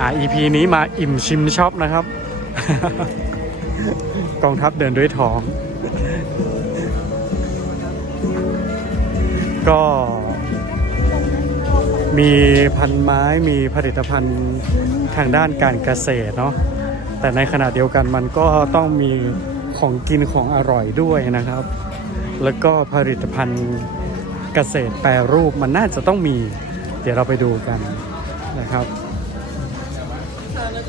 อ่า EP นี้มาอิ่มชิมช็อปนะครับ กองทัพเดินด้วยท้อง ก็มีพันไม้มีผลิตภัณฑ์ทางด้านการเกษตรเนาะแต่ในขณะเดียวกันมันก็ต้องมีของกินของอร่อยด้วยนะครับ แล้วก็ผลิตภัณฑ์เกษตรแปรรูปมันน่าจะต้องมี เดี๋ยวเราไปดูกันนะครับ ห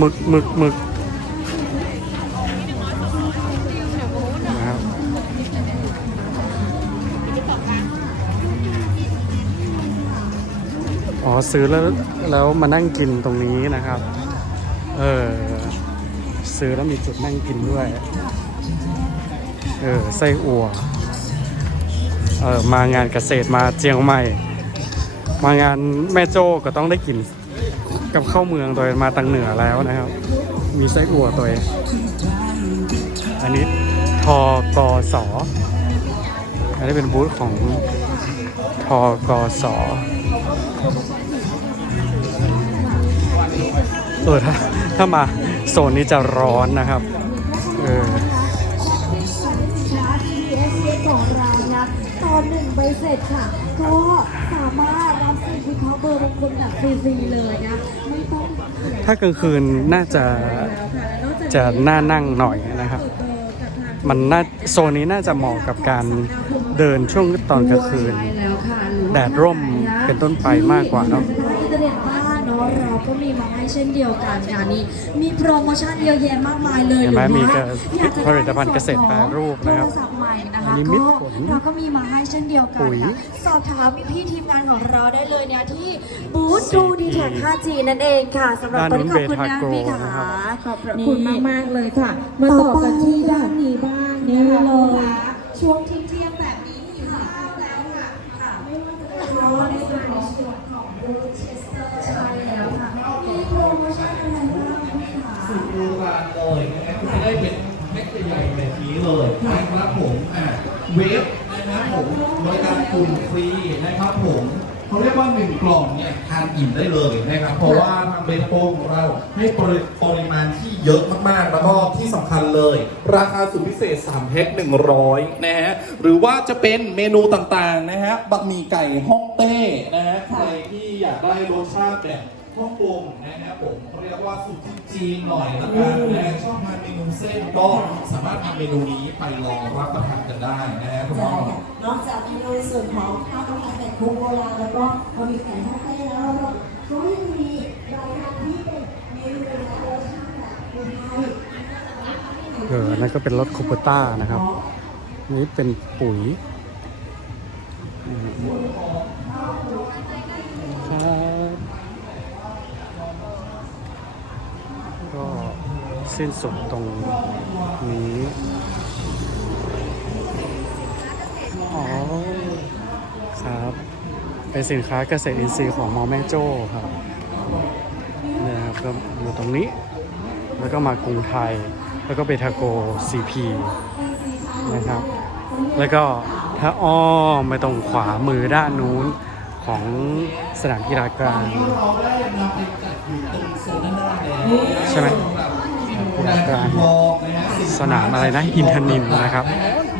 มึกหมึกหมึกนะครับอ๋อซื้อแล้วแล้วมานั่งกินตรงนี้นะครับ เออ ซื้อแล้วมีจุดนั่งกินด้วย เออไส้อั่วเออมางานเกษตรมาเจียงใหม่ มางานแม่โจ้ก็ต้องได้กินกับเข้าวเมืองโดยมาตังเหนือแล้วนะครับ มีไส้อั่วตัวเองอันนี้ทกสออันนี้เป็นบูธของทกสเออถ้าถ้ามา โซนนี้จะร้อนนะครับเออของเรานะตอนหนึ่งใบเสร็จค่ะ ก็สามารถรับสิทธิ์พิทักษ์เบอร์มงคลแบบฟรีๆเลยนะ ไม่ต้องเสียถ้ากลางคืนน่าจะจะน่านั่งหน่อยนะครับ มันน่าโซนนี้น่าจะเหมาะกับการเดินช่วงตอนกลางคืนใช่แล้วค่ะหรือว่าแดดร่มเป็นต้นไปมากกว่าเนอะ เนาะเราก็มีมาให้เช่นเดียวกันค่ะนี่มีโปรโมชั่นเยอะแยะมากมายเลยเห็นไหมรือว่ามีก็อยากจะผลิตภัณฑ์เกษตรแปรรูปนะครับโทรศัพท์ใหม่นะคะอันนี้มิตรก็ผลเราก็มีมาให้เช่นเดียวกันปุ๋ยค่ะสอบถามพี่ๆทีมงานของเราได้เลยเนี่ยที่บูธดูดีแท็ก 5G นั่นเองค่ะสำหรับด้านตอนนู้นี้นขอบคุณนะเบทาโกพี่ค่ะนะครับขอบพระคุณมากมากๆเลยค่ะมาต่อกันที่ด้านนี้บ้างนะนี่คะเลยช่วงเที่ยงๆแบบนี้หิวข้าวแล้วค่ะค่ะไม่ว่าจะเป็นร้อนในส่วนของส่วนของบูธาณเลยนะครับคุณจะได้เป็นเม็ดใหญ่ๆแบบนี้เลยนะครับผมอะเวฟนะครับผมบริการกลุ่มฟรีนะครับผมเขาเรียกว่าหนึ่งกล่องเนี่ยทานอิ่มได้เลยนะครับ เพราะว่าทางเบนโตของเราให้ปริปริมาณที่เยอะมากๆ แล้วก็ที่สำคัญเลย ราคาสุดพิเศษ3แพ็ค100 นะฮะ หรือว่าจะเป็นเมนูต่างๆ นะฮะบะหมี่ไก่ฮ่องเต้นะฮะใครที่อยากได้รสชาติแบบ ฮ่องกงนะครับผมเรียกว่าสูตรจีนๆหน่อยละกันนะชอบทานเมนูเส้นก็สามารถทำเมนูนี้ไปลองรับประทานกันได้นะฮะคุณพ่ใช่อค่ะนอกจากเมนูส่วนของข้าวต้มไก่เป็ดคุกโบราณแล้วก็บะหมี่ไก่ฮ่องเต้แล้วเราก็ยังมีรายการที่เป็นเมนูและรสชาติแบบคนไทยเออนั่นก็เป็นรถคูปต้านะครับ นี่เป็นปุ๋ยอืมครับก็ สิ้นสุดตรงนี้อ๋อครับ เป็นสินค้าเกษตรอินทรีย์ของมอแม่โจ้ครับนี่ยครับก็อยู่ตรงนี้ แล้วก็มากรุงไทย แล้วก็เบทาโก CP นะครับ แล้วก็ถ้าอ้อมไปตรงขวามือด้านนู้นของสนามกีฬากลางใช่ไหม สำหรับการทดลองนะฮะสิสนามอะไรนะอินทนินนะครับ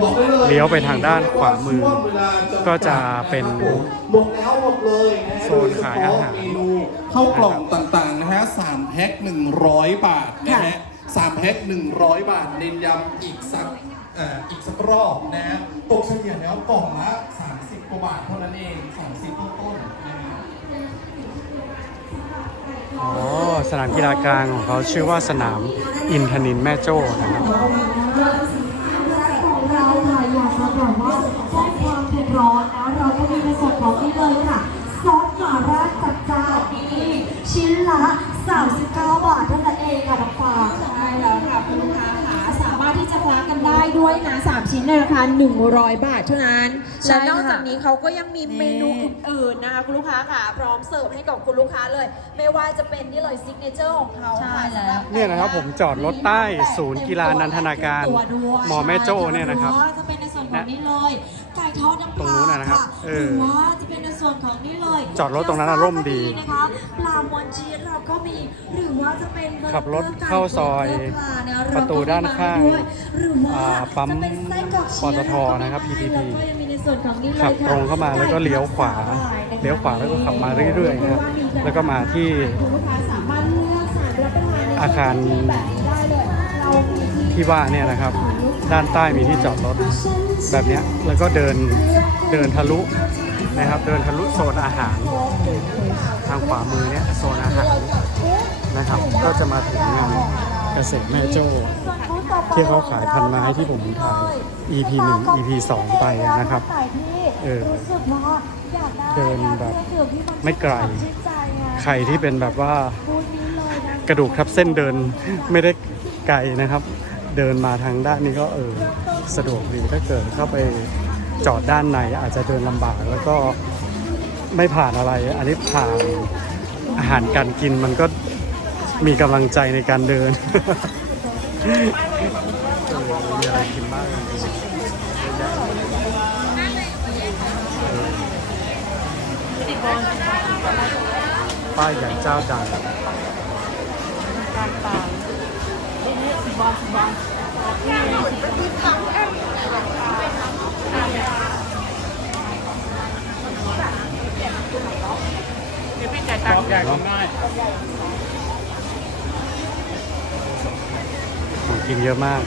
บอกได้เลยเลี้ยวไปทางด้านขวามือ ก็จะเป็นหมดแล้วหมดเลยนะฮะโซนขายอาหารโดเฉพะเมนูข้าวกล่องต่างๆนะฮะสามแพ็คหนึ่งร้อยบาทนะฮะสามแพ็คหนึ่งร้อยบาทเน้นย้ำอีกสักเอ่ออีกสักรอบนะฮะตกเฉลี่ยแล้วกล่องละ30กว่าบาทเท่านั้นเอง30ต้นๆนะฮะ อ๋อ สนามกีฬากลางของเขาชื่อว่าสนามอินทนินแม่โจ้นะครับ ด้ด้วยนะชิ้นในราคา 100 บาทเท่านั้นใช่และนอกค่ะจากนี้เขาก็ยังมีเมนูนี่อื่นๆนะคะคุณลูกค้าค่ะ พร้อมเสิร์ฟให้กับคุณลูกค้าเลย ไม่ว่าจะเป็นนี่เลยซิกเนเจอร์ของเขาใช่ค่ะแล้วสำหเนี่ยนะครับผมจอดรถใต้ศูนย์กีฬานันทนาการมอแม่โจ้เนี่ยนะครับจะเป็นในส่วนของนี่เลย ไก่ทอดน้ำปตรงลานู้นน่ะนะครับค่ะเอหอรือว่าจะเป็นในส่วนของนี่เลยจอดรถตรงนั้นน่ะร่มดีนะคะปลามวนชีสเราก็มี หรือว่าจะเป็นเบอขับรถไก่เข้าซอยเบร์ปลาเนี่ยประตูด้านข้างเรก็มีมด้วยหรือว่าอ่าปั๊มจะเป็นไส้กรอกชีสปตทนะครับ PTT แล้วก็ยังมีในส่วนของนี่เลยขับค่ะตรงเข้ามาแล้วก็เลี้ยวขวาเลี้ยวขวาแล้วก็ขับมาเรื่อยๆนะครับแล้วก็มาที่ คุณลูกค้าสามารถเลือกสารรับประทานในอาคารแบบนี้ได้เลยเรามีที่ ที่ว่าเนี่ยนะครับ ด้านใต้มีที่จอดรถแบบนี้แล้วก็เดินเดินทะลุนะครับ เดินทะลุโซนอาหาร ทางขวามือเนี่ยโซนอาหารนะครับ ก็จะมาถึงงานเกษตรแม่โจ้ที่เขาขายพันไม้ที่ผมถ่าย EP 1 EP 2 ไปนะครับเออเดินแบบไม่ไกลใครที่เป็นแบบว่ากระดูกทับเส้นเดินไม่ได้ไกลนะครับ เดินมาทางด้านนี้ก็เออสะดวกดีถ้าเกิดเข้าไปจอดด้านในอาจจะเดินลำบากแล้วก็ไม่ผ่านอะไร อันนี้ผ่านอาหารการกินมันก็มีกำลังใจในการเดินเออมีอะไรกินบ้างป้ายใหญ่เจ้าดัง กินเยอะมาก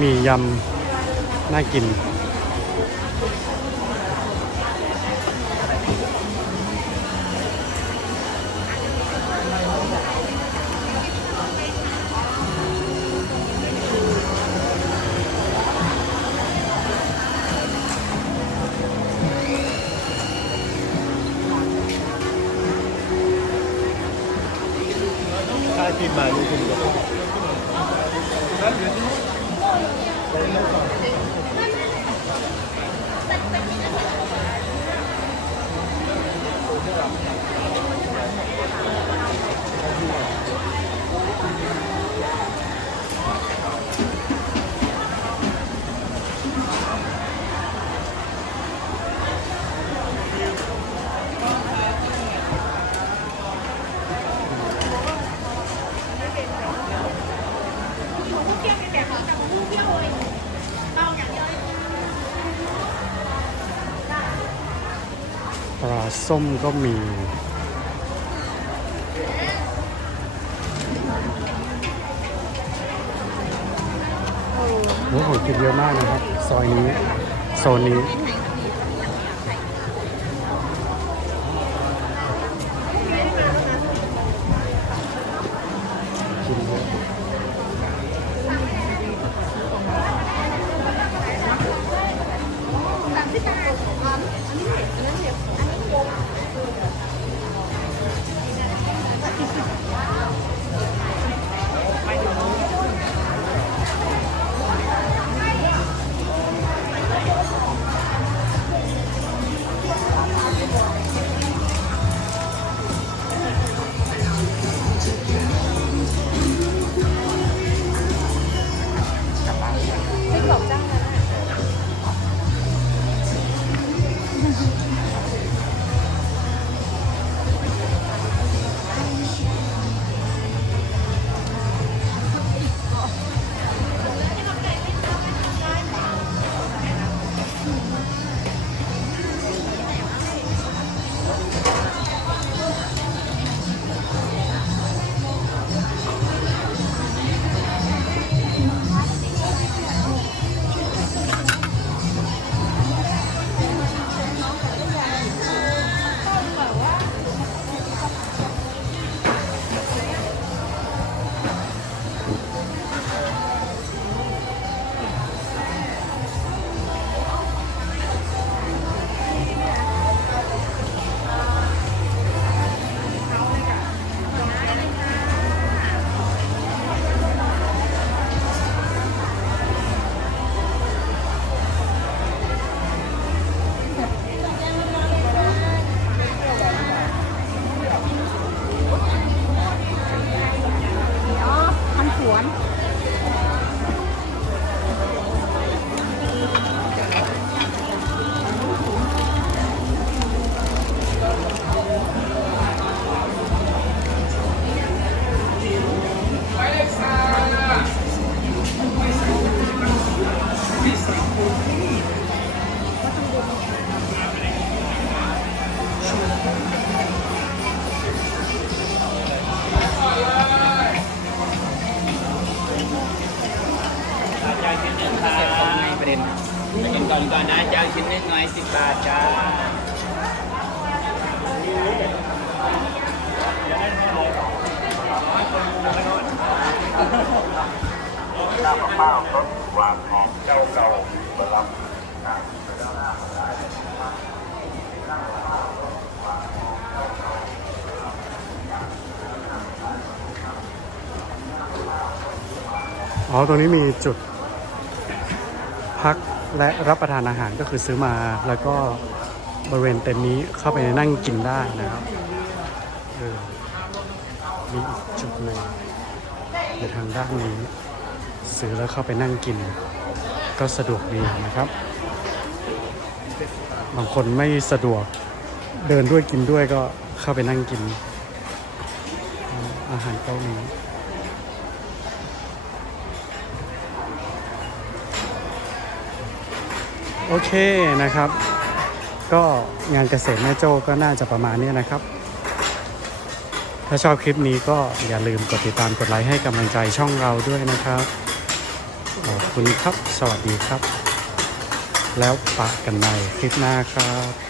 มียำน่ากิน 买东西比较 ปลาส้มก็มี โอ้โหของกินเยอะมากนะครับ ซอยนี้ โซนนี้ อนก่อนนะเจ้าชิ้นเล็กน้อยสิบาทจ้าข้าวเปล่าก็วางของเจ้าเก่าบลับอ๋อ ตรงนี้มีจุดพัก และรับประทานอาหารก็คือซื้อมาแล้วก็บริเวณเต็นท์นี้เข้าไปนั่งกินได้นะครับเออมีอีกจุดหนึ่งอยู่ทางด้านนี้ ซื้อแล้วเข้าไปนั่งกิน ก็สะดวกดีนะครับ บางคนไม่สะดวกเดินด้วยกินด้วยก็เข้าไปนั่งกิน อาหารเกาหลี โอเคนะครับ ก็งานเกษตรแม่โจ้ก็น่าจะประมาณนี้นะครับ ถ้าชอบคลิปนี้ก็อย่าลืมกดติดตามกดไลค์ให้กำลังใจช่องเราด้วยนะครับ ขอบคุณครับ สวัสดีครับ แล้วปะกันในคลิปหน้าครับ